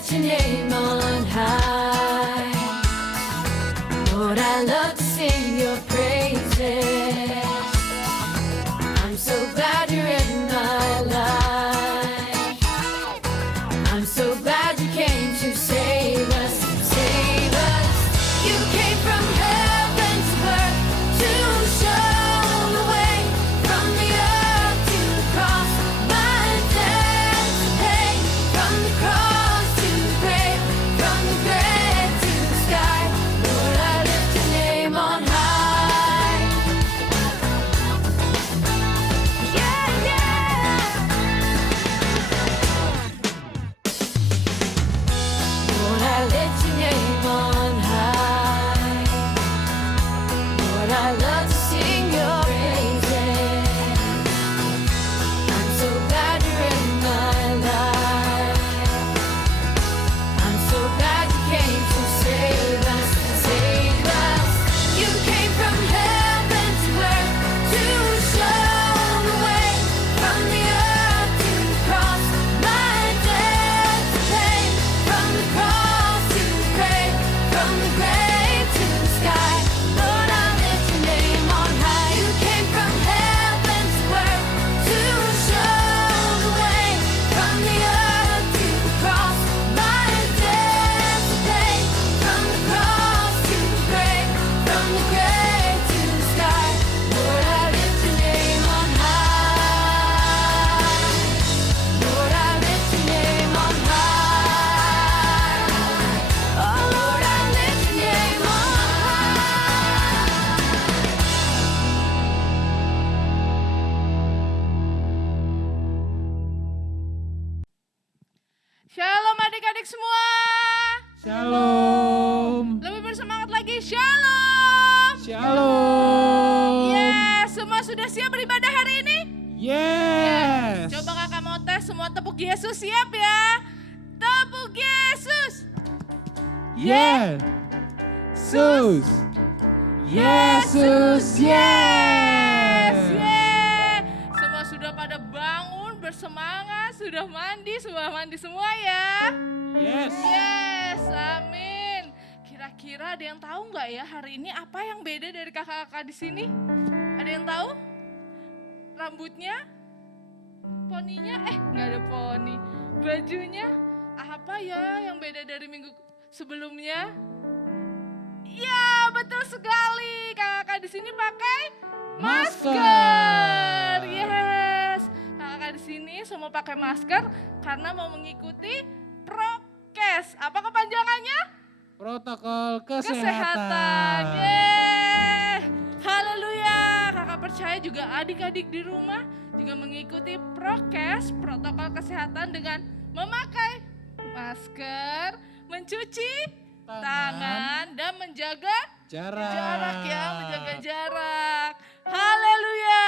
lift your name on high. Lord, I love to sing your praises. I'm so glad you're in my life. I'm so glad you came to save us, save us. You came from heaven to earth to show the way, from the earth to the cross, my debt to pay, from the cross to the grave, from the grave to the sky. Lord, I lift your name on high. Yeah, yeah. Lord, I lift your name on high. Lord, I love to sing your praises. I'm so glad you're in my life. I'm so glad you came to save us, save us. You came from heaven to earth to show the way, from the earth to the cross, my debt to pay, from the cross to the grave, from the grave to the sky. Lord, I lift your name on high. You came from heaven to earth to show the way, from the earth to the cross, my debt to pay, from the cross to the grave, from the grave to the sky. Lord, I lift your name on high. Lord, I lift your name on high. Oh, Lord, I lift your name on Shalom adik-adik semua. Shalom. Lebih bersemangat lagi. Shalom. Shalom. Yes, semua sudah siap beribadah hari ini? Yes. Coba kakak mau tes semua tepuk Yesus, siap ya? Tepuk Yesus. Yes. Yesus. Yesus. Yes. Yes. Yeah. Semua sudah pada bangun, bersemangat, sudah mandi semua ya? Yes. Yes, amin. Kira-kira ada yang tahu nggak ya hari ini apa yang beda dari kakak-kakak di sini? Ada yang tahu? Rambutnya? Poninya? Nggak ada poni. Bajunya? Apa ya yang beda dari minggu sebelumnya? Ya, betul sekali. Kakak-kakak di sini pakai masker. Yes. Kakak-kakak di sini semua pakai masker karena mau mengikuti prokes. Apa kepanjangannya? Protokol Kesehatan. kesehatan. Yeay. Haleluya. Kakak percaya juga adik-adik di rumah juga mengikuti prokes, protokol kesehatan dengan memakai masker, mencuci tangan dan menjaga jarak ya, menjaga jarak. Haleluya.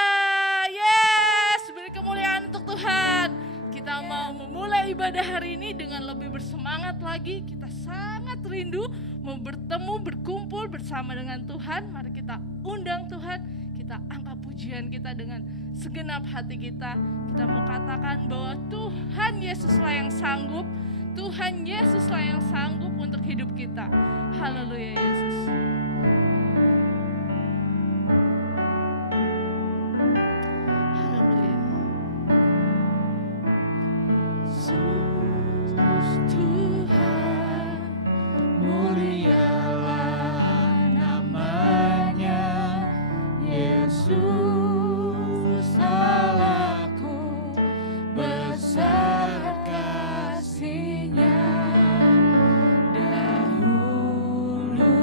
Yes, beri kemuliaan untuk Tuhan. Kita mau memulai ibadah hari ini dengan lebih bersemangat lagi. Kita sangat rindu mau bertemu, berkumpul bersama dengan Tuhan. Mari kita undang Tuhan, kita angkat pujian kita dengan segenap hati kita. Kita mau katakan bahwa Tuhan Yesuslah yang sanggup, Tuhan Yesuslah yang sanggup untuk hidup kita. Haleluya Yesus. Haleluya. Tuhan, Mulialah namanya Yesus Allahku, besar kasih-Nya, dahulu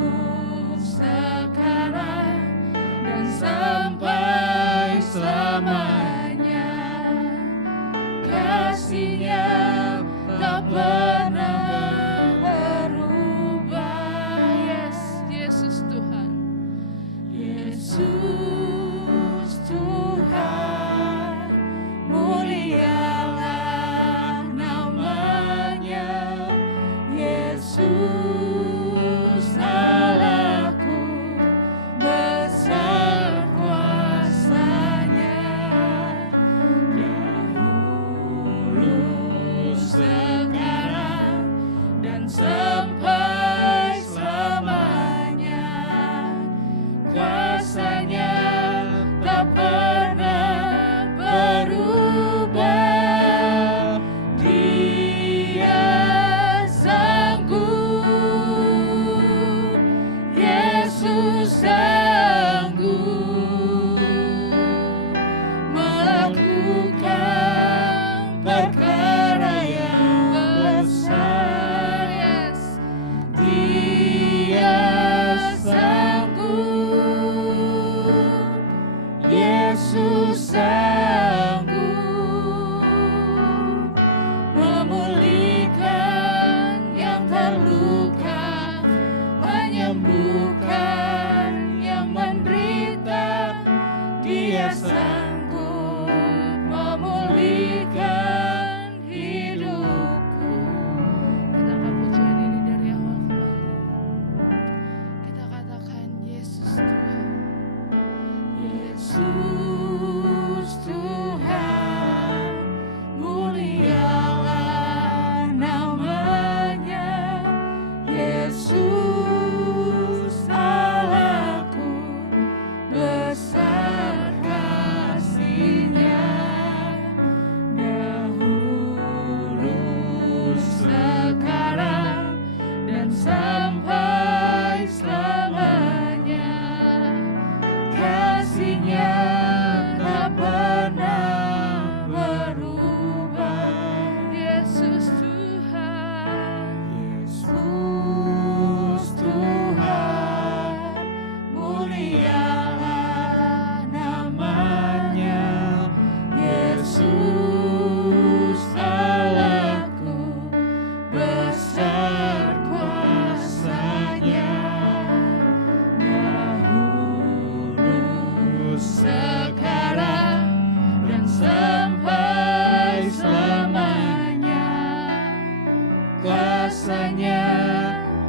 kuasanya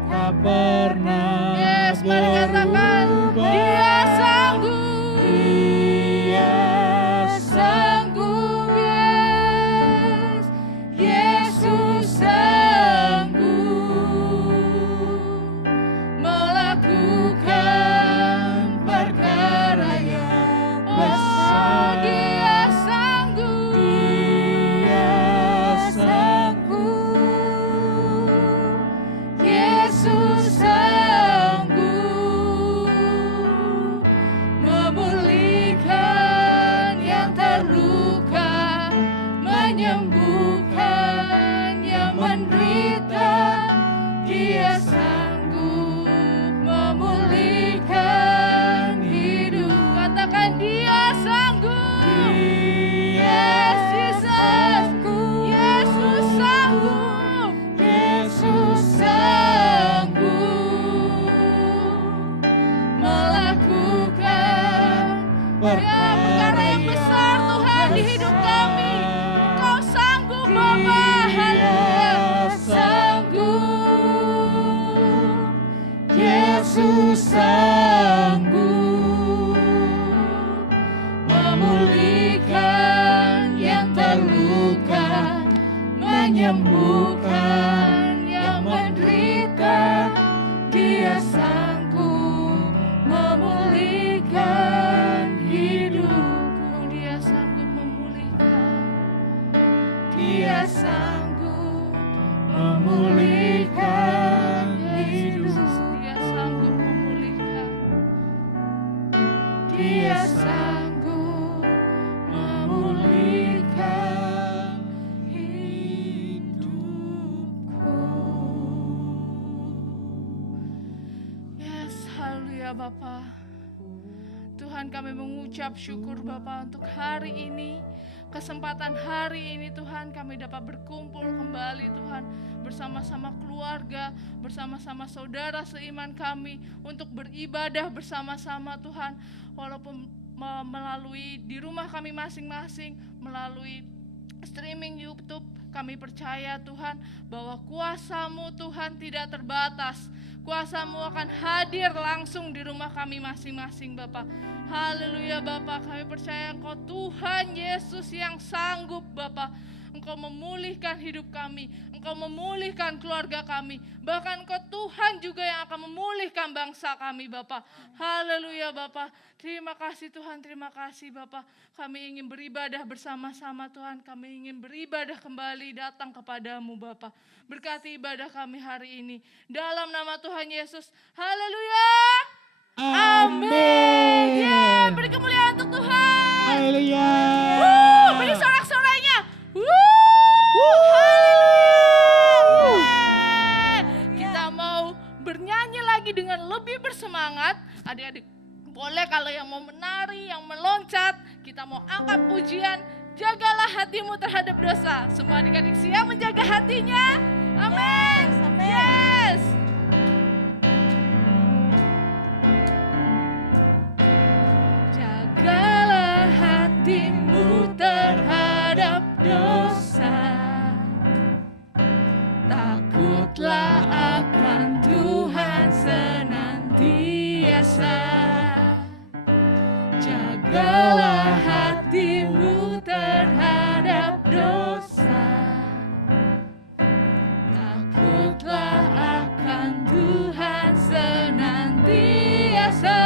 tak pernah Yes, mari katakan berubah. Dia sanggup. Dia sanggup, Yes, Yesus sanggup melakukan perkara yang Oh, besar. Dia sanggup. Dia sanggup, Yesus sanggup memulihkan yang terluka, menyembuhkan yang menderita. Dia sanggup memulihkan hidup. Katakan Dia sanggup. Dia Yesus, Yesus sanggup. Yesus Sanggup melakukan perkara yang besar Tuhan di hidup kami. Engkau sanggup Bapa, haleluya. Sanggup, Yesus sanggup memulihkan yang terluka, menyembuhkan yang menderita. Dia sanggup memulihkan hidupku. Dia sanggup memulihkan. Dia sanggup memulihkan hidup. Dia sanggup memulihkan. Dia sanggup memulihkan hidupku. Yes, haleluya Bapa. Tuhan, kami mengucap syukur Bapa untuk hari ini. Kesempatan hari ini Tuhan, kami dapat berkumpul kembali Tuhan, bersama-sama keluarga, bersama-sama saudara seiman kami untuk beribadah bersama-sama Tuhan. Walaupun melalui di rumah kami masing-masing, melalui streaming YouTube, kami percaya Tuhan bahwa kuasa-Mu Tuhan tidak terbatas. Kuasa-Mu akan hadir langsung di rumah kami masing-masing Bapa. Haleluya Bapa, kami percaya Engkau Tuhan Yesus yang sanggup Bapa. Engkau memulihkan hidup kami, Engkau memulihkan keluarga kami, bahkan Engkau Tuhan juga yang akan memulihkan bangsa kami Bapa. Haleluya Bapa, terima kasih Tuhan, terima kasih Bapa. Kami ingin beribadah bersama-sama Tuhan, kami ingin beribadah kembali datang kepadamu Bapa. Berkati ibadah kami hari ini, dalam nama Tuhan Yesus. Haleluya. Amin. Ya, beri kemuliaan untuk Tuhan. Haleluya. Beri sorak-sorainya. Haleluya. Kita mau bernyanyi lagi dengan lebih bersemangat. Adik-adik, boleh kalau yang mau menari, yang meloncat, kita mau angkat pujian. Jagalah hatimu terhadap dosa. Semua adik-adik siap menjaga hatinya? Amin. Yes. Jagalah hatimu terhadap dosa. Takutlah akan Tuhan senantiasa. Jagalah hatimu terhadap dosa. Takutlah akan Tuhan senantiasa.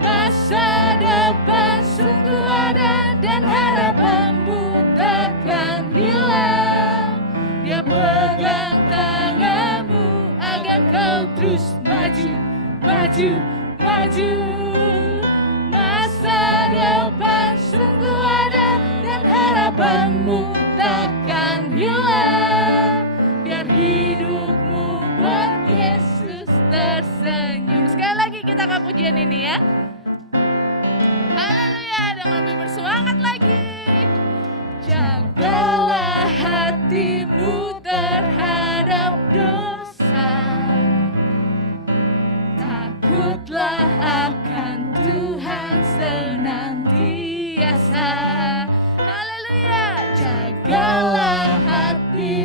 Masa depan sungguh ada dan harapanmu takkan hilang. Dia pegang tanganmu agar kau terus maju, maju, maju. Masa depan sungguh ada dan harapanmu takkan hilang. Biar hidupmu buat Yesus tersenyum. Sekali lagi kita akan pujian ini ya. Haleluya, dengan lebih bersemangat lagi. Jagalah hatimu terhadap dosa. Takutlah akan Tuhan senantiasa. Haleluya. Jagalah hatimu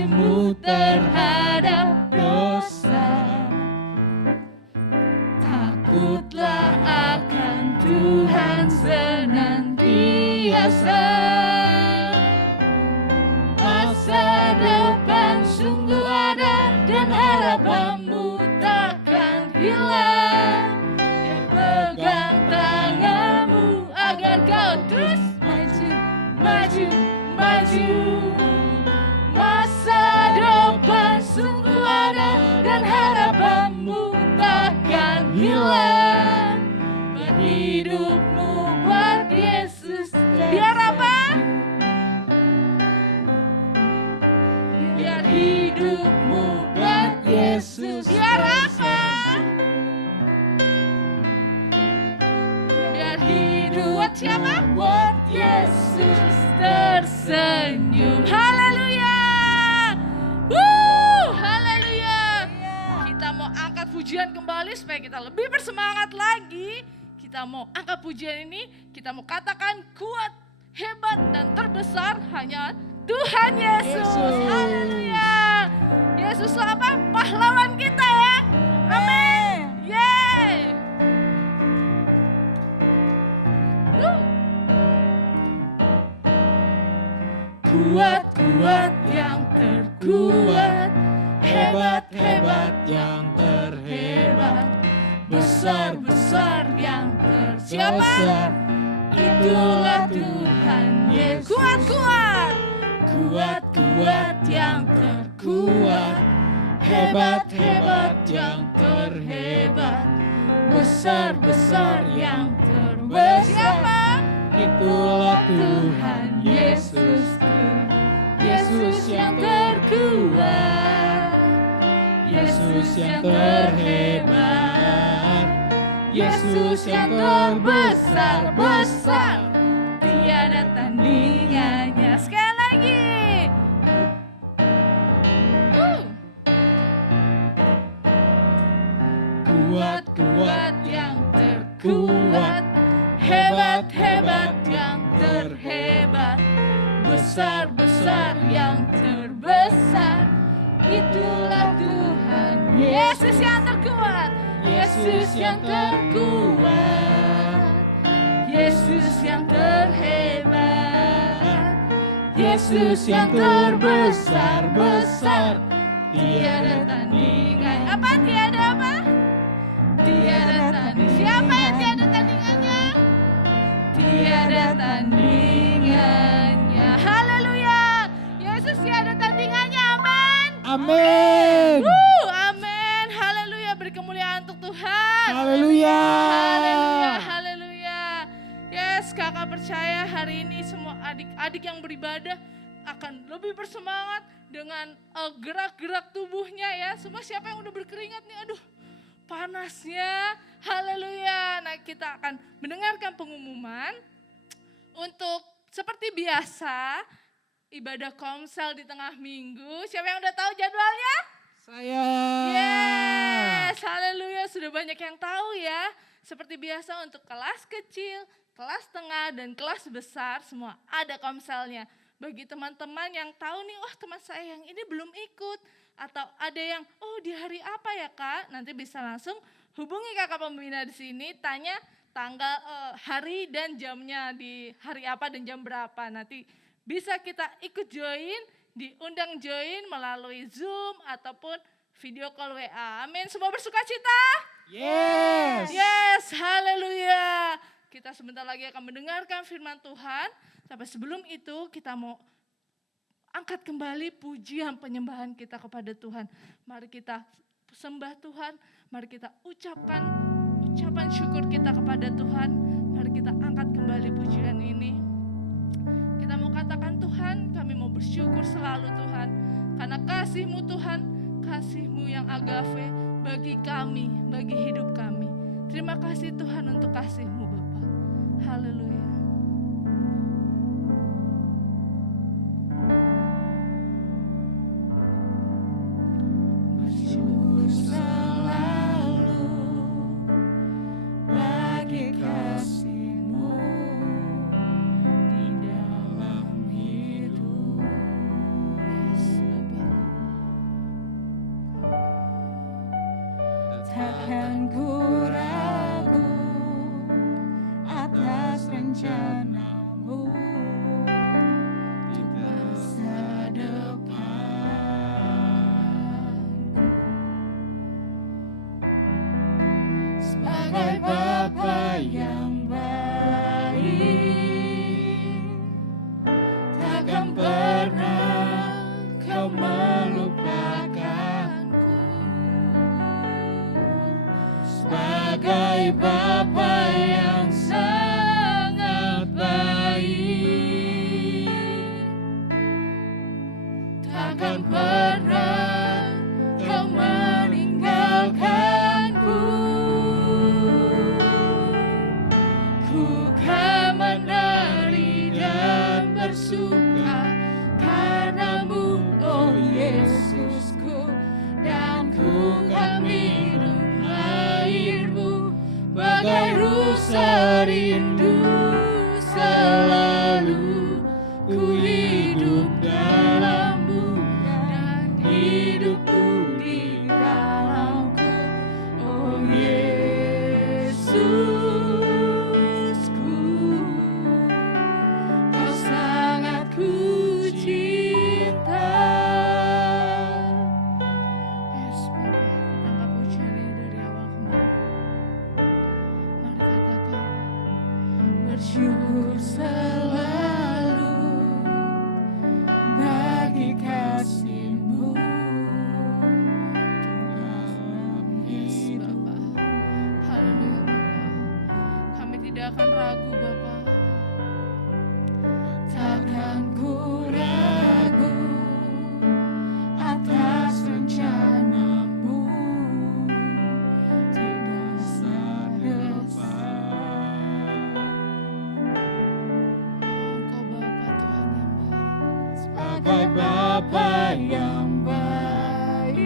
terhadap dosa. Takutlah akan Tuhan senantiasa. Masa depan sungguh ada dan harapanmu takkan hilang. Dia pegang tanganmu agar kau terus maju, maju, maju. Masa depan sungguh ada dan harapanmu takkan hilang. Buat hidupmu, buat Yesus. Biar apa? Biar hidupmu buat Yesus. Biar apa? Biar hidup buat siapa? Buat Yesus tersenyum. Haleluya. Haleluya. Kita mau angkat pujian kembali supaya kita lebih bersemangat lagi. Kita mau angkat pujian ini, kita mau katakan kuat, hebat dan terbesar hanya Tuhan Yesus. Haleluya. Yesus apa? Pahlawan kita ya. Amin. Yeay. Kuat-kuat yang terkuat, hebat-hebat yang terhebat, besar-besar yang terbesar. Itulah Tuhan Yesus. Kuat-kuat, kuat-kuat yang terkuat, hebat-hebat yang terhebat, besar-besar yang terbesar. Siapa? Itulah Tuhan Yesus. Yesus yang terkuat, Yesus yang terhebat, Yesus yang terbesar-besar, tiada tandingannya. Sekali lagi. Kuat-kuat yang terkuat, hebat-hebat yang terhebat, besar-besar yang terbesar. Itulah Tuhan Yesus yang terkuat, Yesus yang terkuat, Yesus yang terhebat, Yesus yang terbesar-besar, tiada tandingan. Apa tiada apa? Tiada tanding. Siapa yang tiada tandingannya? Tiada tandingannya. Haleluya. Yesus tiada tandingannya. Amin. Amin. Amin. Haleluya. Beri kemuliaan untuk Tuhan. Haleluya. Haleluya. Haleluya. Yes, kakak percaya hari ini semua adik-adik yang beribadah akan lebih bersemangat dengan gerak-gerak tubuhnya ya. Semua siapa yang udah berkeringat nih, aduh panasnya. Haleluya. Nah, kita akan mendengarkan pengumuman untuk seperti biasa ibadah komsel di tengah minggu. Siapa yang udah tahu jadwalnya? Saya. Yes, haleluya. Sudah banyak yang tahu ya. Seperti biasa untuk kelas kecil, kelas tengah, dan kelas besar semua ada komselnya. Bagi teman-teman yang tahu nih, wah teman saya yang ini belum ikut. Atau ada yang, oh di hari apa ya kak? Nanti bisa langsung hubungi kakak pembina di sini, tanya tanggal, hari dan jamnya di hari apa dan jam berapa. Nanti bisa kita ikut join, diundang join melalui Zoom ataupun video call WA. Amin, semua bersuka cita? Yes. Yes, haleluya. Kita sebentar lagi akan mendengarkan firman Tuhan. Tapi sebelum itu kita mau angkat kembali pujian penyembahan kita kepada Tuhan. Mari kita sembah Tuhan, mari kita ucapan syukur kita kepada Tuhan. Mari kita angkat kembali pujian ini. Kita mau katakan Tuhan, kami mau bersyukur selalu Tuhan. Karena kasih-Mu Tuhan, kasih-Mu yang agape bagi kami, bagi hidup kami. Terima kasih Tuhan untuk kasih-Mu Bapa. Haleluya. Bersyukur selalu bagi kasih-Mu di dalam hidup. Yes, Bapa. sebagai Bapa yang baik, takkan pernah Kau melupakanku. Sebagai Bapa yang sangat baik, takkan pernah Kau meninggalkanku. Ku kan menari dan bersuka karena-Mu, oh Yesusku, dan ku kan minum air-Mu bagai rusa rindu. Selalu ku hidup dalam-Mu dan hidupku di dalam-Ku, oh Yesusku, Kau sangat ku cinta. Yes, Bapa, kita angkat pujian ini dari awal kembali. Mari katakan, Bersyukur selalu bagi kasih-Mu dalam yes, hidup. Bapa. Haleluya, Bapa. Kami tidak akan ragu, Bapa. Takkan ku ragu atas rencana-Mu di masa depan. Engkau Bapa Tuhan yang baik. Sebagai Bapa yang baik,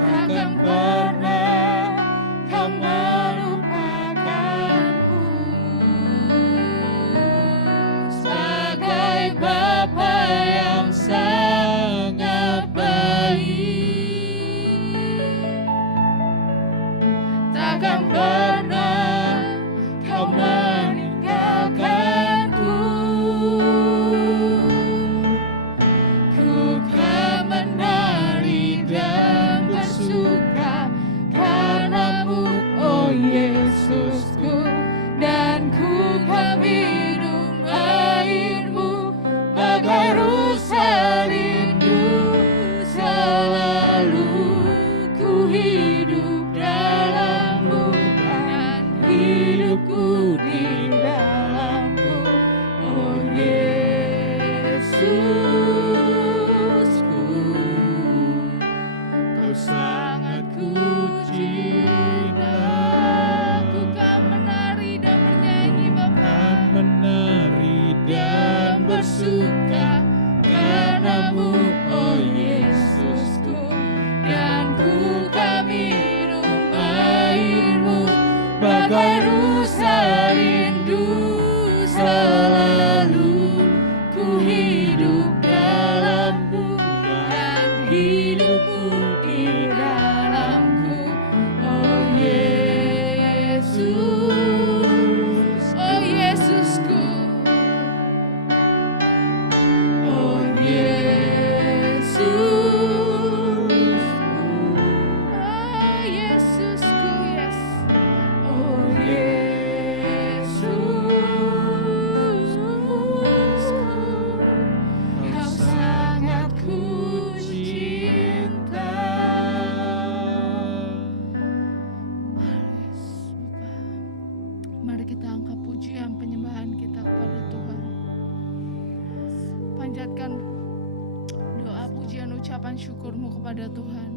takkan pernah Kau melupakanku. Sebagai Bapa yang sangat baik, takkan pernah Kau meninggalkanku. Ku kan menari dan bersuka karena-Mu, oh Yesusku, dan ku kan minum air-Mu bagai rusa rindu. Selalu ku hidup dalam-Mu dan hidupku di dalam-Mu, oh Yesusku, Kau sangat ku cinta. Ku kan menari dan bernyanyi, Bapa. Kan menari dan bersuka karena-Mu, oh Yesusku, dan ku kan minum air-Mu bagai rusa rindu. Selalu ku hidup dalam-Mu dan hidupku di dalam-Ku, oh Yesus, Oh Yesusku, oh Yesusku. oh Yesusku, yes. Oh Yesusku, Kau sangat ku cinta. Yes, Bapa. Mari kita angkat pujian penyembahan kita kepada Tuhan. Panjatkan doa pujian ucapan syukurmu kepada Tuhan.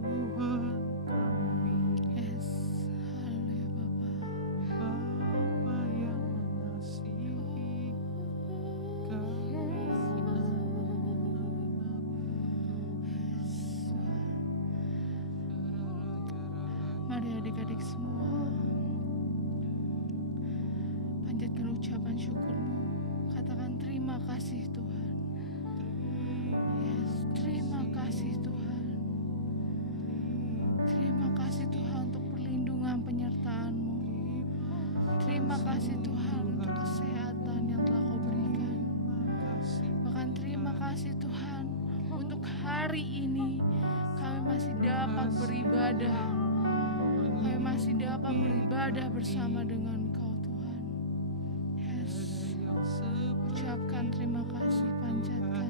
Tuhan kami, Yes, haleluya Bapa. Bapa yang mengasihi kami. Mari adik-adik semua, panjatkan ucapan syukurmu. Katakan terima kasih Tuhan. Yes, terima kasih Tuhan. Terima kasih Tuhan untuk perlindungan penyertaan-Mu. Terima kasih Tuhan untuk kesehatan yang telah Kau berikan. Bahkan terima kasih Tuhan untuk hari ini kami masih dapat beribadah masih dapat beribadah bersama dengan Kau Tuhan. Yes. Ucapkan terima kasih, panjatkan.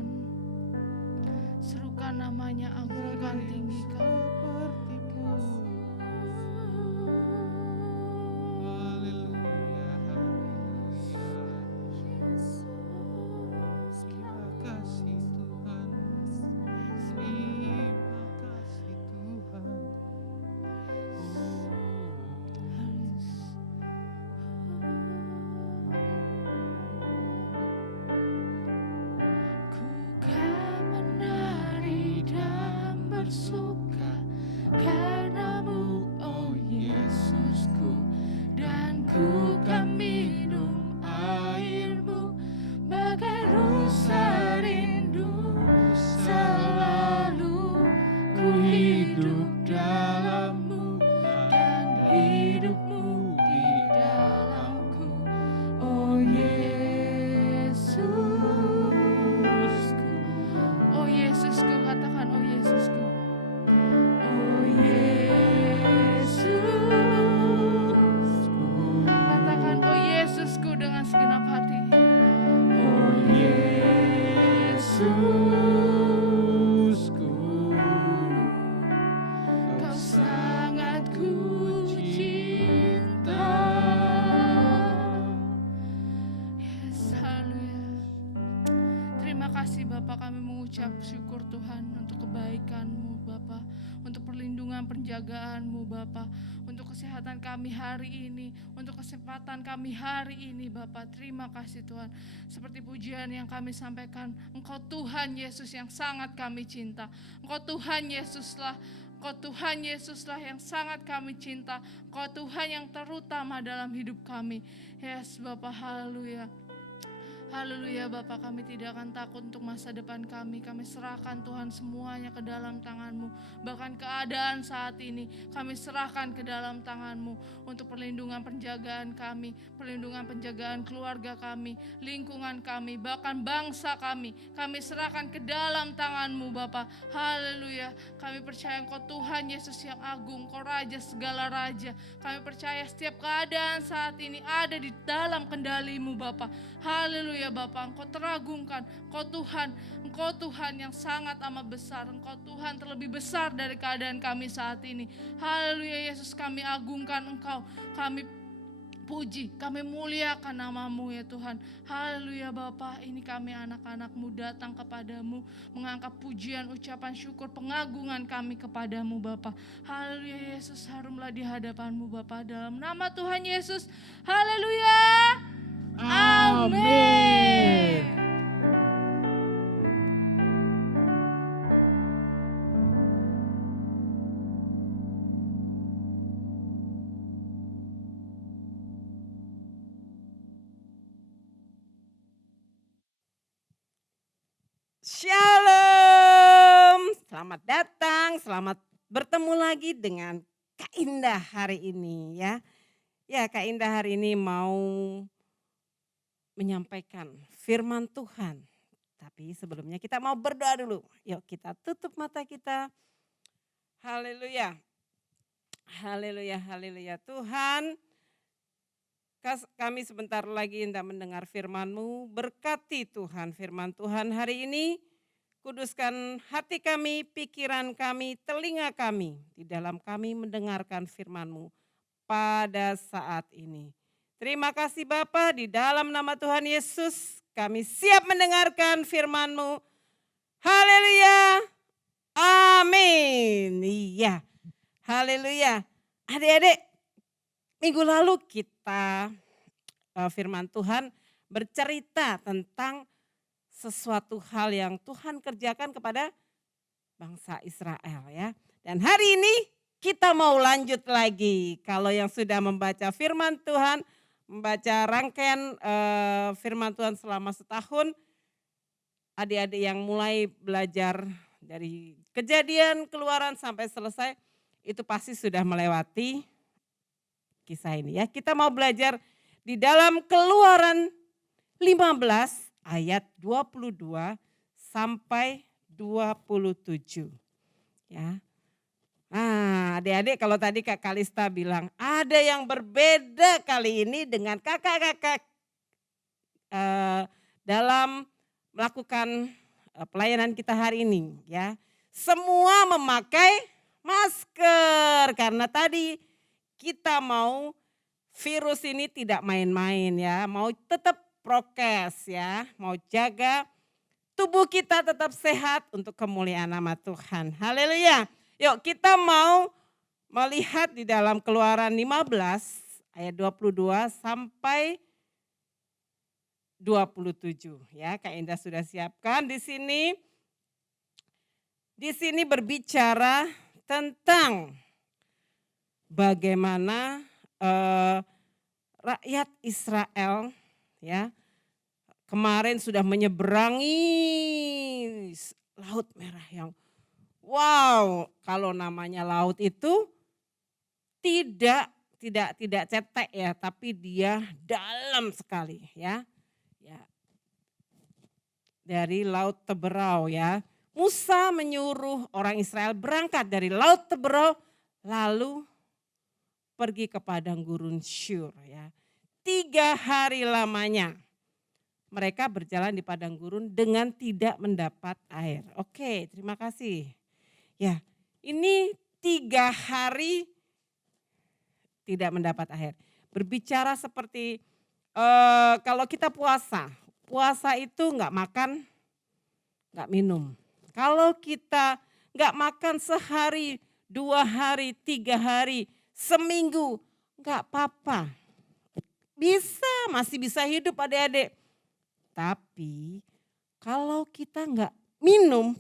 Serukan namanya, agungkan, tinggikan. Haleluya, haleluya. Terima kasih Tuhan. Terima kasih Tuhan. Ku kan menari dan bersuka karenamu, oh Yesusku, dan ku kan minum airmu bagai rusa rindu. Selalu ku hidup dalammu dan hidupmu di dalamku, oh Yesusku. Oh Yesusku, katakan oh Yesusku. Oh Yesusku. Katakan oh Yesusku dengan segenap hati. Oh Yesusku, Kau sangat ku cinta. Yes, haleluya. Terima kasih Bapak, kami mengucap syukur Tuhan untuk kebaikan-Mu Bapak, untuk perlindungan penjagaan-Mu Bapak, untuk kesehatan kami hari ini, untuk kesempatan kami hari ini Bapak. Terima kasih Tuhan. Seperti pujian yang kami sampaikan, Engkau Tuhan Yesus yang sangat kami cinta. Engkau Tuhan Yesuslah, Engkau Tuhan Yesuslah yang sangat kami cinta. Engkau Tuhan yang terutama dalam hidup kami. Yes Bapak, haleluya. Haleluya Bapak, kami tidak akan takut untuk masa depan kami. Kami serahkan Tuhan semuanya ke dalam tangan-Mu. Bahkan keadaan saat ini kami serahkan ke dalam tangan-Mu. Untuk perlindungan penjagaan kami, perlindungan penjagaan keluarga kami, lingkungan kami, bahkan bangsa kami. Kami serahkan ke dalam tangan-Mu Bapak. Haleluya. Kami percaya Engkau Tuhan Yesus yang agung, Engkau Raja segala raja. Kami percaya setiap keadaan saat ini ada di dalam kendali-Mu Bapak. Haleluya Bapak, Engkau teragungkan, Engkau Tuhan yang sangat amat besar, Engkau Tuhan terlebih besar dari keadaan kami saat ini. Haleluya Yesus, kami agungkan Engkau, kami puji, kami muliakan nama-Mu ya Tuhan. Haleluya Bapak, ini kami anak-anak-Mu datang kepadamu, mengangkat pujian, ucapan syukur, pengagungan kami kepadamu Bapak. Haleluya Yesus, harumlah di hadapan-Mu Bapak, dalam nama Tuhan Yesus. Haleluya. Amin. Shalom, selamat datang, selamat bertemu lagi dengan Kak Indah hari ini ya. Ya, Kak Indah hari ini mau menyampaikan firman Tuhan. Tapi sebelumnya kita mau berdoa dulu. Yuk kita tutup mata kita. Haleluya. Haleluya, haleluya. Tuhan, kami sebentar lagi hendak mendengar firman-Mu. Berkati Tuhan firman Tuhan hari ini. Kuduskan hati kami, pikiran kami, telinga kami. Di dalam kami mendengarkan firman-Mu pada saat ini. Terima kasih Bapa, di dalam nama Tuhan Yesus kami siap mendengarkan firman-Mu. Haleluya. Amin. Iya. Haleluya. Adik-adik, minggu lalu kita firman Tuhan bercerita tentang sesuatu hal yang Tuhan kerjakan kepada bangsa Israel ya. Dan hari ini kita mau lanjut lagi. Kalau yang sudah membaca firman Tuhan, membaca rangkaian firman Tuhan selama setahun, adik-adik yang mulai belajar dari Kejadian, Keluaran sampai selesai, itu pasti sudah melewati kisah ini ya. Kita mau belajar di dalam Keluaran 15 ayat 22 sampai 27 ya. Nah, adik-adik kalau tadi Kak Kalista bilang, ada yang berbeda kali ini dengan kakak-kakak dalam melakukan pelayanan kita hari ini ya. Semua memakai masker karena tadi kita mau virus ini tidak main-main ya, mau tetap prokes ya, mau jaga tubuh kita tetap sehat untuk kemuliaan nama Tuhan. Haleluya. Yuk kita mau melihat di dalam Keluaran 15 ayat 22 sampai 27 ya. Kak Indah sudah siapkan di sini. Di sini berbicara tentang bagaimana rakyat Israel ya kemarin sudah menyeberangi Laut Merah yang wow, kalau namanya laut itu tidak cetek ya, tapi dia dalam sekali ya. Ya. Dari Laut Teberau ya. Musa menyuruh orang Israel berangkat dari Laut Teberau lalu pergi ke padang gurun Syur ya. 3 hari lamanya mereka berjalan di padang gurun dengan tidak mendapat air. Oke, terima kasih. Ya, ini 3 hari tidak mendapat air. Berbicara seperti kalau kita puasa itu nggak makan, nggak minum. Kalau kita nggak makan sehari, 2 hari, 3 hari, seminggu, nggak apa-apa. Masih bisa hidup adik-adik. Tapi kalau kita nggak minum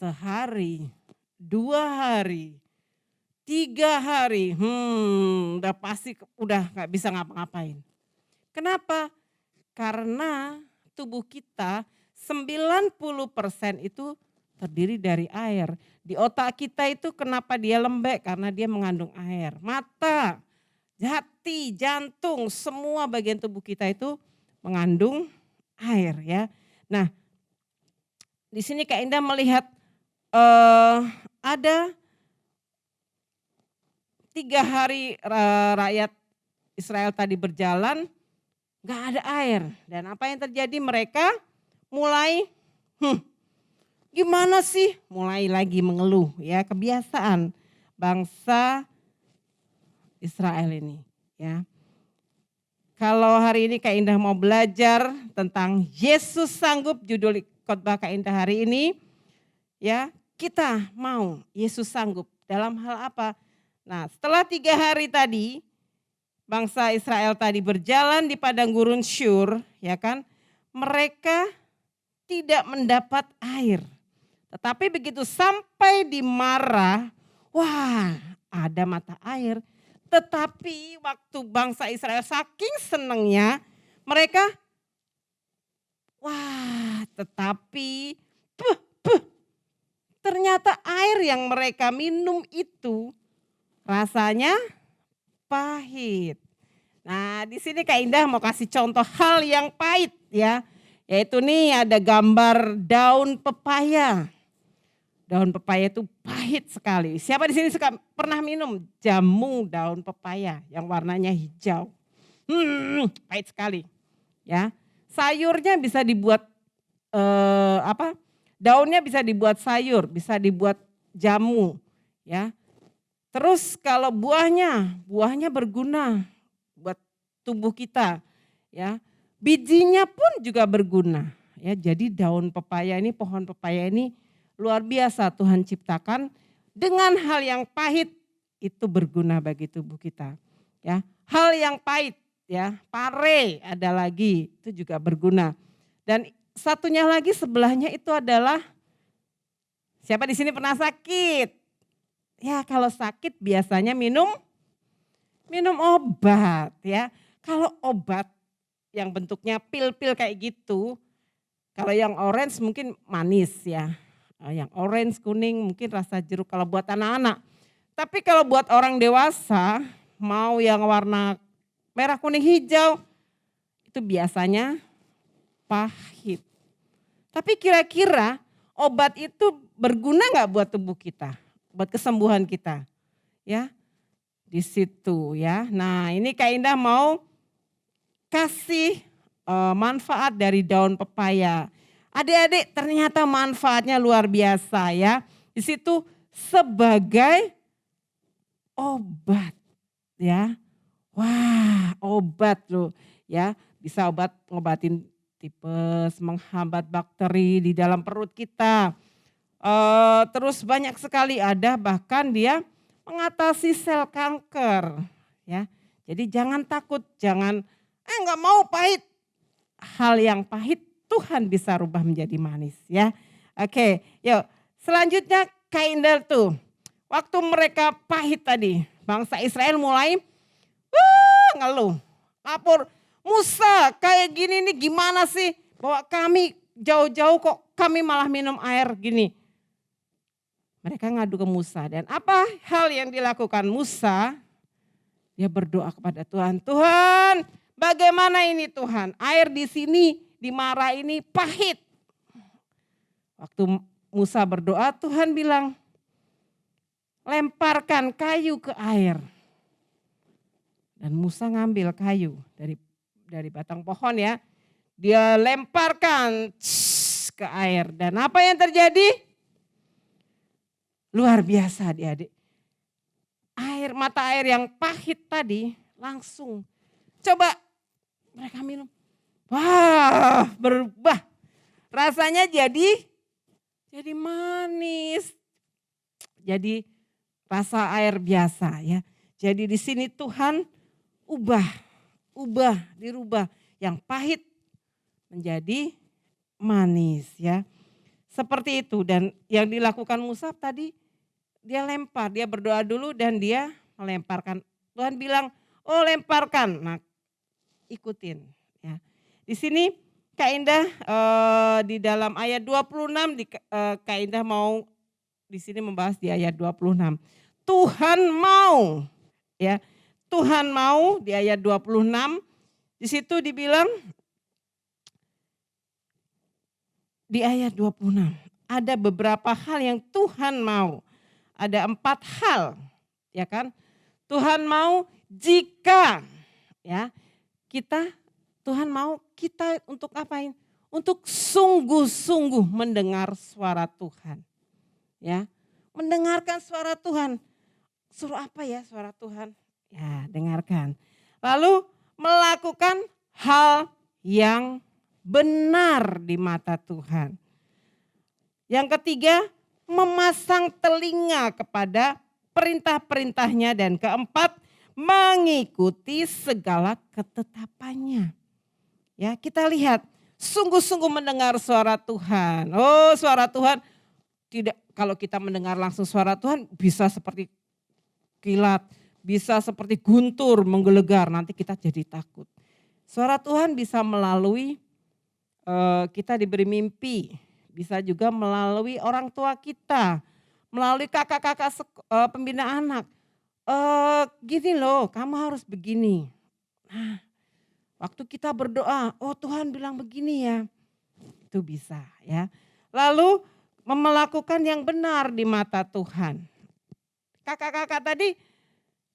sehari, 2 hari, 3 hari, udah pasti udah nggak bisa ngapa-ngapain. Kenapa? Karena tubuh kita 90% itu terdiri dari air. Di otak kita itu kenapa dia lembek? Karena dia mengandung air. Mata, hati, jantung, semua bagian tubuh kita itu mengandung air ya. Nah, di sini Kak Indah melihat ada 3 hari rakyat Israel tadi berjalan, gak ada air. Dan apa yang terjadi, mereka mulai gimana sih? Mulai lagi mengeluh ya, kebiasaan bangsa Israel ini ya. Kalau hari ini Kak Indah mau belajar tentang Yesus sanggup, judul khotbah Kak Indah hari ini ya, kita mau Yesus sanggup dalam hal apa? Nah, setelah 3 hari tadi bangsa Israel tadi berjalan di padang gurun Syur, ya kan? Mereka tidak mendapat air. Tetapi begitu sampai di Marah, wah, ada mata air. Tetapi waktu bangsa Israel saking senangnya, mereka tetapi ternyata air yang mereka minum itu rasanya pahit. Nah, di sini Kak Indah mau kasih contoh hal yang pahit ya. Yaitu nih ada gambar daun pepaya. Daun pepaya itu pahit sekali. Siapa di sini pernah minum jamu daun pepaya yang warnanya hijau? Pahit sekali. Ya. Sayurnya bisa dibuat daunnya bisa dibuat sayur, bisa dibuat jamu, ya. Terus kalau buahnya berguna buat tubuh kita, ya. Bijinya pun juga berguna, ya. Jadi daun pepaya ini, pohon pepaya ini luar biasa Tuhan ciptakan dengan hal yang pahit itu berguna bagi tubuh kita, ya. Hal yang pahit, ya, pare ada lagi itu juga berguna. Dan satunya lagi sebelahnya itu adalah siapa di sini pernah sakit? Ya, kalau sakit biasanya minum obat ya. Kalau obat yang bentuknya pil-pil kayak gitu, kalau yang orange mungkin manis ya. Yang orange, kuning mungkin rasa jeruk kalau buat anak-anak. Tapi kalau buat orang dewasa, mau yang warna merah, kuning, hijau, itu biasanya pahit. Tapi kira-kira obat itu berguna nggak buat tubuh kita? buat kesembuhan kita. Ya, di situ ya. Nah, ini Kak Indah mau kasih manfaat dari daun pepaya. Adik-adik, ternyata manfaatnya luar biasa ya. Di situ sebagai obat ya. Wah, obat loh ya. Bisa ngobatin tipes, menghambat bakteri di dalam perut kita. Terus banyak sekali ada, bahkan dia mengatasi sel kanker ya. Jadi jangan takut, jangan nggak mau pahit. Hal yang pahit Tuhan bisa rubah menjadi manis ya. Oke, yuk selanjutnya Kak Indah tuh. Waktu mereka pahit tadi, bangsa Israel mulai ngeluh, lapor, Musa kayak gini nih gimana sih, bawa kami jauh-jauh kok kami malah minum air gini. Mereka ngadu ke Musa, dan apa hal yang dilakukan Musa? Dia berdoa kepada Tuhan, Tuhan bagaimana ini Tuhan, air di sini di Mara ini pahit. Waktu Musa berdoa, Tuhan bilang, lemparkan kayu ke air. Dan Musa ngambil kayu dari batang pohon ya. Dia lemparkan ke air. Dan apa yang terjadi? Luar biasa adik-adik. Mata air yang pahit tadi langsung. Coba mereka minum. Wah, berubah. Rasanya jadi manis. Jadi rasa air biasa ya. Jadi di sini Tuhan dirubah yang pahit menjadi manis ya. Seperti itu, dan yang dilakukan Musa tadi dia lempar, dia berdoa dulu dan dia melemparkan. Tuhan bilang, "Oh, lemparkan." Nah, ikutin ya. Di sini Kak Indah di dalam ayat 26 Kak Indah mau di sini membahas di ayat 26. Tuhan mau ya. Tuhan mau di ayat 26, di situ dibilang di ayat 26 ada beberapa hal yang Tuhan mau. Ada 4 hal ya kan. Tuhan mau jika ya Tuhan mau kita untuk apain? Untuk sungguh-sungguh mendengar suara Tuhan. Ya, mendengarkan suara Tuhan. Suruh apa ya suara Tuhan? Ya, dengarkan. Lalu melakukan hal yang benar di mata Tuhan. Yang ketiga, memasang telinga kepada perintah-perintahnya. Dan keempat, mengikuti segala ketetapannya. Ya, kita lihat, sungguh-sungguh mendengar suara Tuhan. Oh, suara Tuhan tidak, kalau kita mendengar langsung suara Tuhan bisa seperti kilat, bisa seperti guntur menggelegar, nanti kita jadi takut. Suara Tuhan bisa melalui kita diberi mimpi, bisa juga melalui orang tua kita, melalui kakak-kakak pembina anak. Gini loh, kamu harus begini. Nah, waktu kita berdoa, oh Tuhan bilang begini ya, itu bisa ya. Lalu melakukan yang benar di mata Tuhan. Kakak-kakak tadi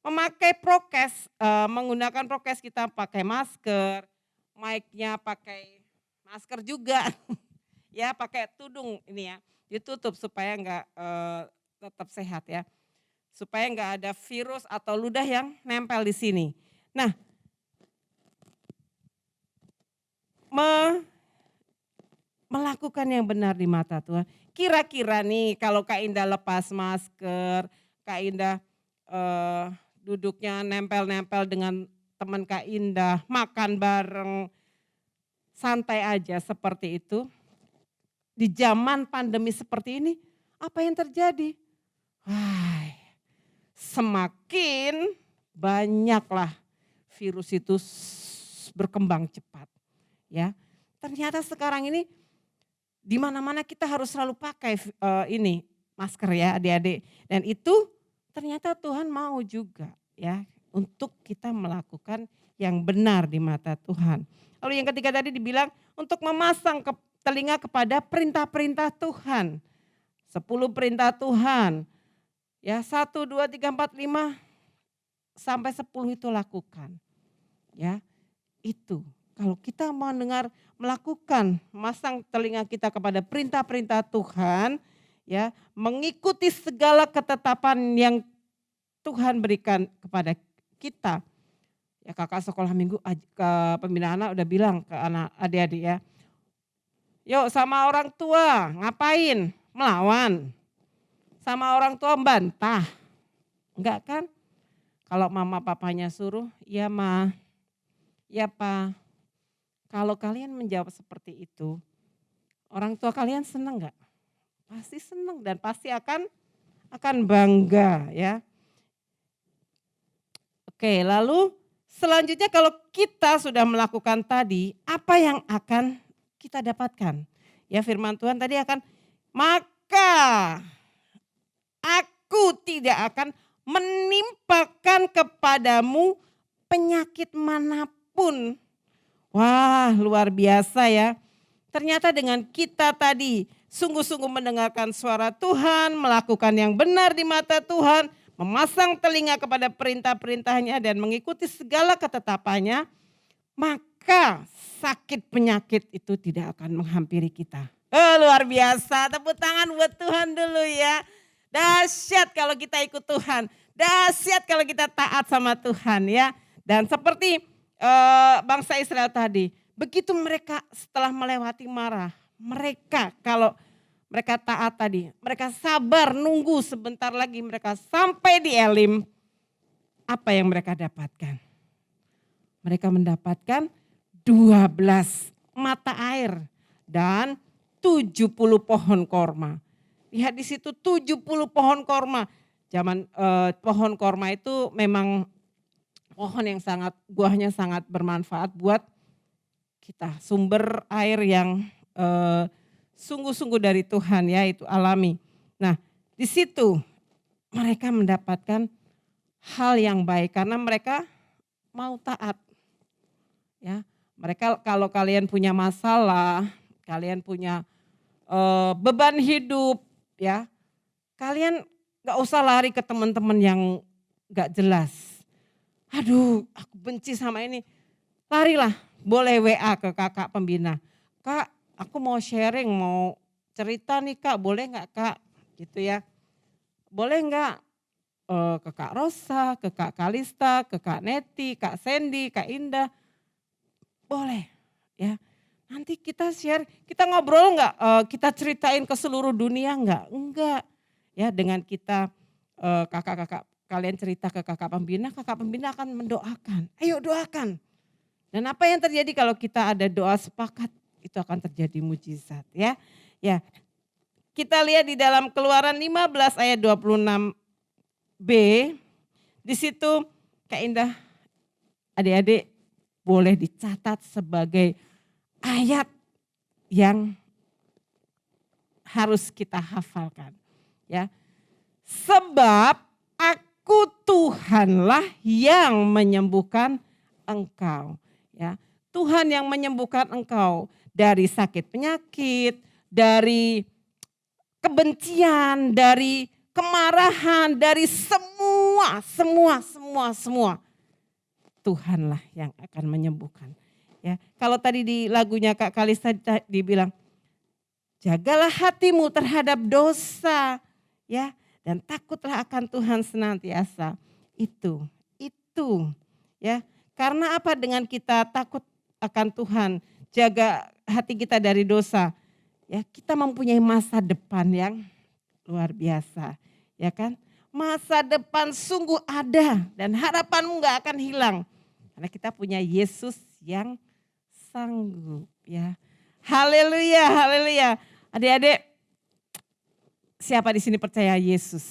memakai prokes, menggunakan prokes, kita pakai masker, mic-nya pakai masker juga, ya pakai tudung ini ya, ditutup supaya enggak tetap sehat ya, supaya enggak ada virus atau ludah yang nempel di sini. Nah, melakukan yang benar di mata Tuhan. Kira-kira nih kalau Kak Indah lepas masker, Kak Indah duduknya nempel-nempel dengan teman Kak Indah, makan bareng, santai aja seperti itu. Di zaman pandemi seperti ini, apa yang terjadi? Wah, semakin banyaklah virus itu berkembang cepat. Ya, ternyata sekarang ini di mana-mana kita harus selalu pakai ini masker ya adik-adik. Dan itu ternyata Tuhan mau juga ya untuk kita melakukan yang benar di mata Tuhan. Lalu yang ketiga tadi dibilang untuk memasang telinga kepada perintah-perintah Tuhan. 10 perintah Tuhan. Ya 1, 2, 3, 4, 5 sampai 10 itu lakukan. Ya itu kalau kita mau dengar melakukan masang telinga kita kepada perintah-perintah Tuhan, ya mengikuti segala ketetapan yang Tuhan berikan kepada kita. Ya kakak sekolah minggu ke pembinaan anak udah bilang ke anak adik-adik ya. Yuk sama orang tua ngapain? Melawan. Sama orang tua bantah. Enggak kan? Kalau mama papanya suruh, ya ma, ya pa. Kalau kalian menjawab seperti itu, orang tua kalian senang enggak? Pasti senang dan pasti akan bangga ya. Oke, lalu selanjutnya kalau kita sudah melakukan tadi, apa yang akan kita dapatkan? Ya firman Tuhan tadi akan, maka aku tidak akan menimpakan kepadamu penyakit manapun. Wah luar biasa ya. Ternyata dengan kita tadi sungguh-sungguh mendengarkan suara Tuhan, melakukan yang benar di mata Tuhan, memasang telinga kepada perintah-perintahnya dan mengikuti segala ketetapannya, maka sakit penyakit itu tidak akan menghampiri kita. Luar biasa, tepuk tangan buat Tuhan dulu ya. Dahsyat kalau kita ikut Tuhan, dahsyat kalau kita taat sama Tuhan ya. Dan seperti bangsa Israel tadi, begitu mereka setelah melewati marah, mereka kalau mereka taat tadi, mereka sabar nunggu sebentar lagi mereka sampai di Elim. Apa yang mereka dapatkan? Mereka mendapatkan 12 mata air dan 70 pohon korma. Lihat di situ 70 pohon korma. Zaman pohon korma itu memang pohon yang buahnya sangat bermanfaat buat kita. Sumber air yang sungguh-sungguh dari Tuhan ya, itu alami. Nah di situ mereka mendapatkan hal yang baik karena mereka mau taat. Ya, mereka kalau kalian punya masalah, kalian punya beban hidup ya, kalian gak usah lari ke teman-teman yang gak jelas. Aduh aku benci sama ini, larilah boleh WA ke kakak pembina. Kak aku mau sharing, mau cerita nih kak, boleh gak kak? Gitu ya. Boleh gak ke Kak Rosa, ke Kak Kalista, ke Kak Neti, Kak Sandy, Kak Indah. Boleh ya. Nanti kita share, kita ngobrol gak? Kita ceritain ke seluruh dunia gak? Enggak. Ya dengan kita kakak-kakak kalian cerita ke kakak pembina akan mendoakan. Ayo doakan. Dan apa yang terjadi kalau kita ada doa sepakat? Itu akan terjadi mujizat ya. Ya. Kita lihat di dalam Keluaran 15 ayat 26b. Di situ Kak Indah, adik-adik boleh dicatat sebagai ayat yang harus kita hafalkan. Ya. Sebab aku Tuhanlah yang menyembuhkan engkau. Ya. Tuhan yang menyembuhkan engkau dari sakit penyakit, dari kebencian, dari kemarahan, dari semua. Tuhanlah yang akan menyembuhkan. Ya, kalau tadi di lagunya Kak Kalista dibilang, jagalah hatimu terhadap dosa, ya, dan takutlah akan Tuhan senantiasa. Itu, ya. Karena apa? Dengan kita takut akan Tuhan, jaga hati kita dari dosa, ya kita mempunyai masa depan yang luar biasa, ya kan? Masa depan sungguh ada dan harapanmu gak akan hilang. Karena kita punya Yesus yang sanggup ya. Haleluya, haleluya. Adik-adik, siapa di sini percaya Yesus?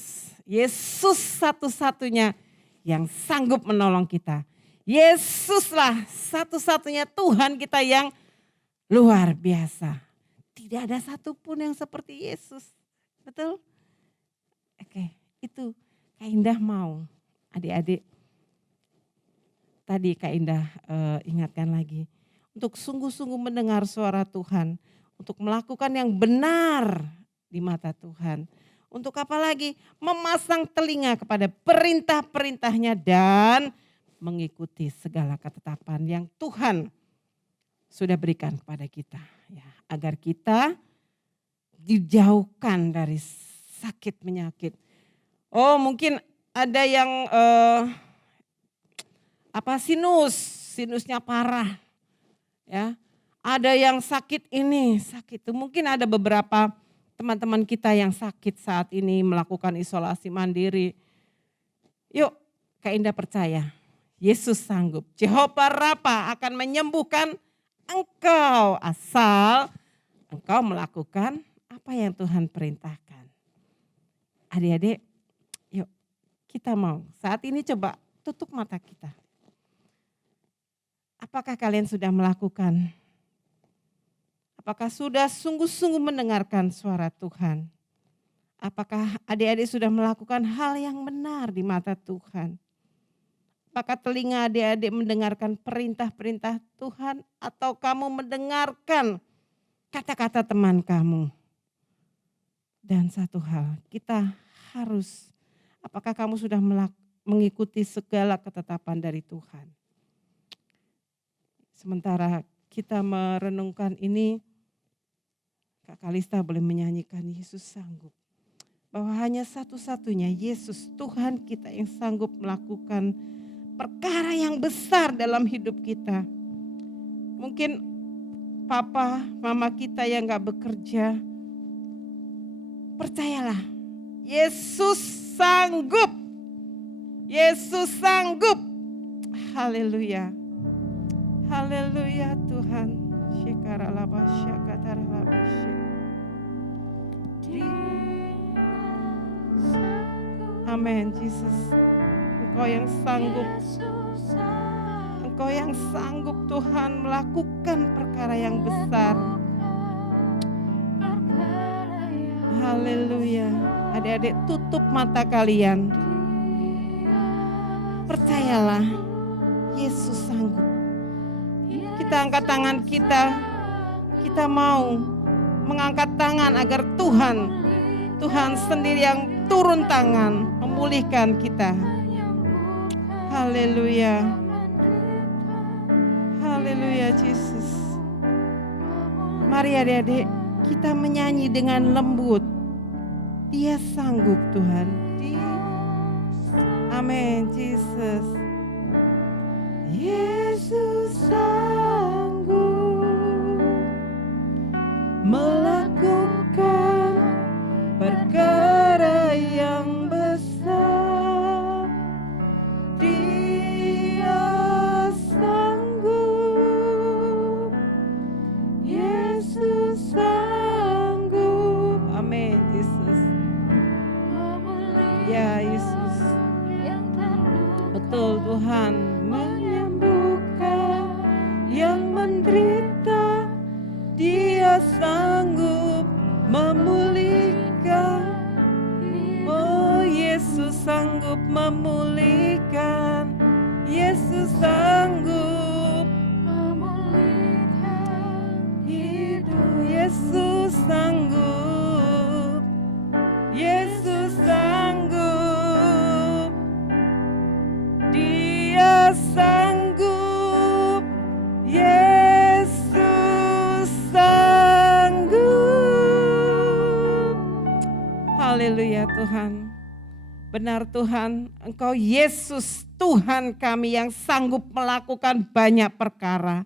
Yesus satu-satunya yang sanggup menolong kita. Yesuslah satu-satunya Tuhan kita yang luar biasa. Tidak ada satupun yang seperti Yesus. Betul? Oke, itu Kak Indah mau adik-adik. Tadi Kak Indah ingatkan lagi. Untuk sungguh-sungguh mendengar suara Tuhan. Untuk melakukan yang benar di mata Tuhan. Untuk apa lagi? Memasang telinga kepada perintah-perintahnya dan mengikuti segala ketetapan yang Tuhan sudah berikan kepada kita. Ya, agar kita dijauhkan dari sakit penyakit. Oh, mungkin ada yang sinusnya parah. Ya. Ada yang sakit ini, sakit itu. Mungkin ada beberapa teman-teman kita yang sakit saat ini melakukan isolasi mandiri. Yuk, Kak Indah percaya, Yesus sanggup. Jehovah Rafa akan menyembuhkan engkau asal engkau melakukan apa yang Tuhan perintahkan. Adik-adik, yuk kita mau saat ini coba tutup mata kita. Apakah kalian sudah melakukan? Apakah sudah sungguh-sungguh mendengarkan suara Tuhan? Apakah adik-adik sudah melakukan hal yang benar di mata Tuhan? Apakah telinga adik-adik mendengarkan perintah-perintah Tuhan atau kamu mendengarkan kata-kata teman kamu? Dan satu hal, kita harus, apakah kamu sudah mengikuti segala ketetapan dari Tuhan? Sementara kita merenungkan ini, Kak Kalista boleh menyanyikan Yesus sanggup. Bahwa hanya satu-satunya Yesus Tuhan kita yang sanggup melakukan perkara yang besar dalam hidup kita. Mungkin papa, mama kita yang gak bekerja, percayalah Yesus sanggup. Yesus sanggup. Haleluya. Haleluya Tuhan. Amin, Yesus. Engkau yang sanggup. Engkau yang sanggup Tuhan melakukan perkara yang besar. Haleluya. Adik-adik tutup mata kalian. Percayalah Yesus sanggup. Kita angkat tangan kita. Kita mau mengangkat tangan agar Tuhan sendiri yang turun tangan memulihkan kita. Haleluya. Haleluya Yesus. Mari adik-adik kita menyanyi dengan lembut. Dia sanggup Tuhan. Amin Yesus. Yesus sanggup melakukan perkara yang besar. Dia sanggup. Yesus sanggup. Amin Yesus. Ya Yesus. Betul Tuhan menyembuhkan yang menderita. Dia sanggup memulihkan. Oh Yesus sanggup memulihkan. Yesus sanggup memulihkan hidup. Yesus sanggup. Yesus sanggup. Dia sanggup. Yesus sanggup. Haleluya Tuhan. Benar Tuhan, Engkau Yesus Tuhan kami yang sanggup melakukan banyak perkara.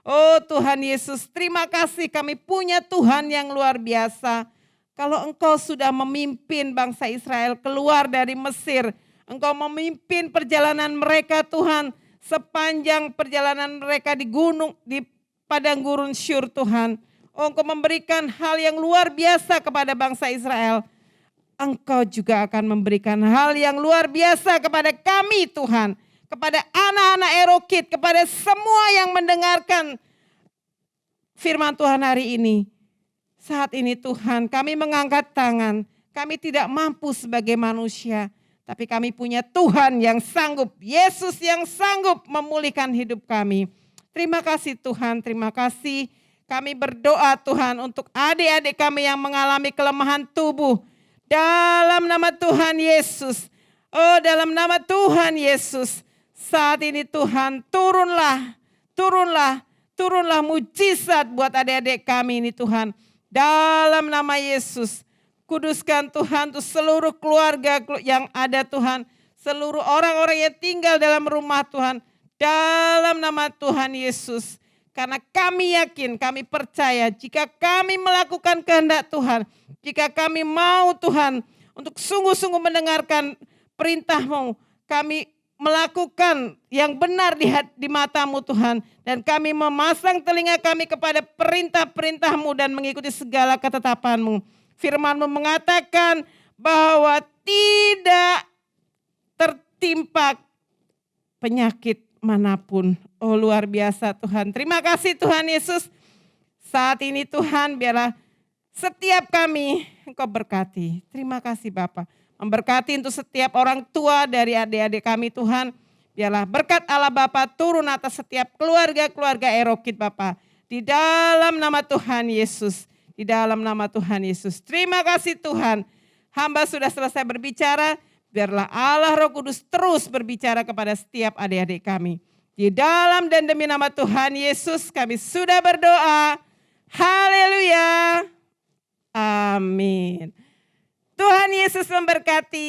Oh Tuhan Yesus, terima kasih kami punya Tuhan yang luar biasa. Kalau Engkau sudah memimpin bangsa Israel keluar dari Mesir, Engkau memimpin perjalanan mereka Tuhan, sepanjang perjalanan mereka di padang gurun Syur Tuhan. Oh, Engkau memberikan hal yang luar biasa kepada bangsa Israel. Engkau juga akan memberikan hal yang luar biasa kepada kami Tuhan. Kepada anak-anak Erokid, kepada semua yang mendengarkan firman Tuhan hari ini. Saat ini Tuhan kami mengangkat tangan. Kami tidak mampu sebagai manusia. Tapi kami punya Tuhan yang sanggup. Yesus yang sanggup memulihkan hidup kami. Terima kasih Tuhan, terima kasih. Kami berdoa Tuhan untuk adik-adik kami yang mengalami kelemahan tubuh. Dalam nama Tuhan Yesus. Oh, dalam nama Tuhan Yesus. Saat ini Tuhan, turunlah mujizat buat adik-adik kami ini Tuhan. Dalam nama Yesus. Kuduskan Tuhan untuk seluruh keluarga yang ada Tuhan. Seluruh orang-orang yang tinggal dalam rumah Tuhan. Dalam nama Tuhan Yesus. Karena kami yakin, kami percaya jika kami melakukan kehendak Tuhan, jika kami mau Tuhan untuk sungguh-sungguh mendengarkan perintah-Mu, kami melakukan yang benar di mata-Mu Tuhan, dan kami memasang telinga kami kepada perintah-perintah-Mu dan mengikuti segala ketetapan-Mu. Firman-Mu mengatakan bahwa tidak tertimpa penyakit manapun. Oh, luar biasa Tuhan. Terima kasih Tuhan Yesus. Saat ini Tuhan, biarlah setiap kami Engkau berkati. Terima kasih Bapa. Memberkati untuk setiap orang tua dari adik-adik kami Tuhan. Biarlah berkat Allah Bapa turun atas setiap keluarga-keluarga Erokid Bapa. Di dalam nama Tuhan Yesus. Di dalam nama Tuhan Yesus. Terima kasih Tuhan. Hamba sudah selesai berbicara. Biarlah Allah Roh Kudus terus berbicara kepada setiap adik-adik kami. Di dalam dan demi nama Tuhan Yesus kami sudah berdoa. Haleluya. Amin. Tuhan Yesus memberkati.